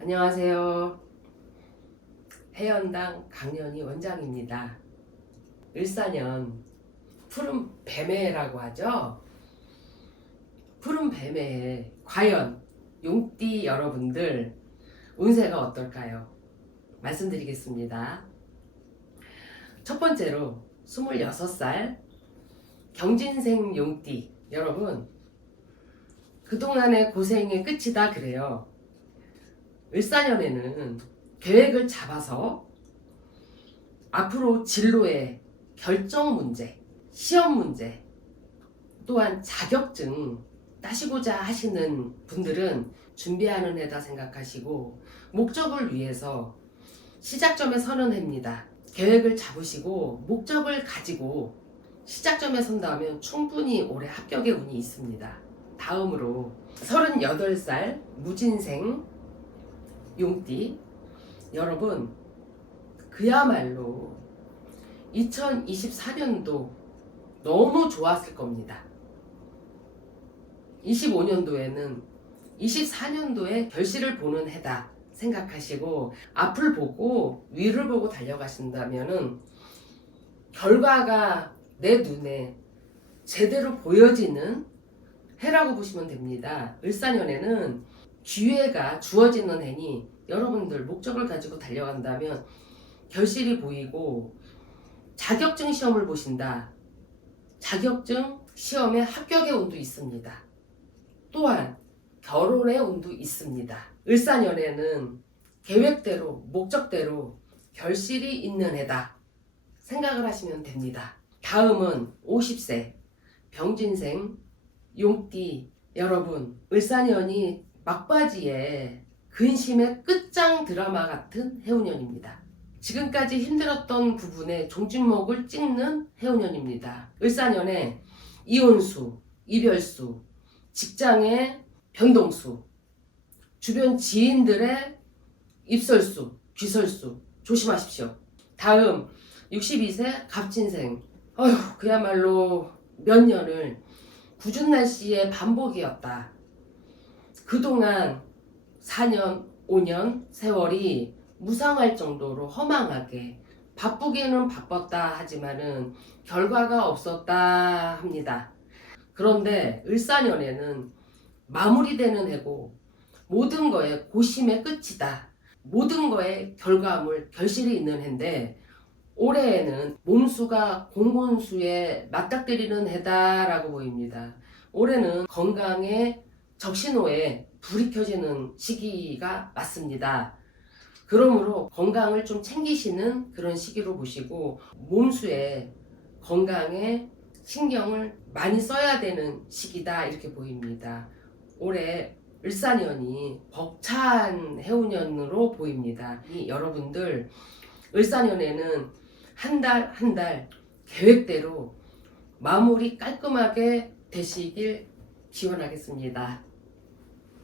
안녕하세요. 해연당 강연희 원장입니다. 을사년 푸른 뱀해라고 하죠. 푸른 뱀해에 과연 용띠 여러분들 운세가 어떨까요? 말씀드리겠습니다. 첫 번째로 26살 경진생 용띠 여러분 그동안의 고생의 끝이다 그래요. 을사년에는 계획을 잡아서 앞으로 진로의 결정 문제, 시험 문제, 또한 자격증 따시고자 하시는 분들은 준비하는 해다 생각하시고 목적을 위해서 시작점에 서는 해입니다. 계획을 잡으시고 목적을 가지고 시작점에 선다면 충분히 올해 합격의 운이 있습니다. 다음으로 38살 무진생 용띠 여러분 그야말로 2024년도 너무 좋았을 겁니다. 25년도에는 24년도에 결실을 보는 해다 생각하시고 앞을 보고 위를 보고 달려가신다면은 결과가 내 눈에 제대로 보여지는 해라고 보시면 됩니다. 을사년에는 기회가 주어지는 해니 여러분들 목적을 가지고 달려간다면 결실이 보이고 자격증 시험을 보신다. 자격증 시험에 합격의 운도 있습니다. 또한 결혼의 운도 있습니다. 을사년에는 계획대로 목적대로 결실이 있는 해다 생각을 하시면 됩니다. 다음은 50세 병진생 용띠 여러분 을사년이 막바지에 근심의 끝장 드라마 같은 해운년입니다. 지금까지 힘들었던 부분에 종진목을 찍는 해운년입니다. 을사년에 이혼수, 이별수, 직장의 변동수, 주변 지인들의 입설수, 귀설수 조심하십시오. 다음 62세 갑진생. 어휴 그야말로 몇 년을 궂은 날씨의 반복이었다. 그동안 4년, 5년 세월이 무상할 정도로 허망하게 바쁘기는 바빴다 하지만은 결과가 없었다 합니다. 그런데 을사년에는 마무리되는 해고 모든 거에 고심의 끝이다. 모든 거에 결과물, 결실이 있는 해인데 올해에는 몸수가 공곤수에 맞닥뜨리는 해다라고 보입니다. 올해는 건강에 적신호에 불이 켜지는 시기가 맞습니다. 그러므로 건강을 좀 챙기시는 그런 시기로 보시고 몸수에 건강에 신경을 많이 써야 되는 시기다 이렇게 보입니다. 올해 을사년이 벅찬 해운년으로 보입니다. 이 여러분들 을사년에는 한 달 한 달 계획대로 마무리 깔끔하게 되시길 기원하겠습니다.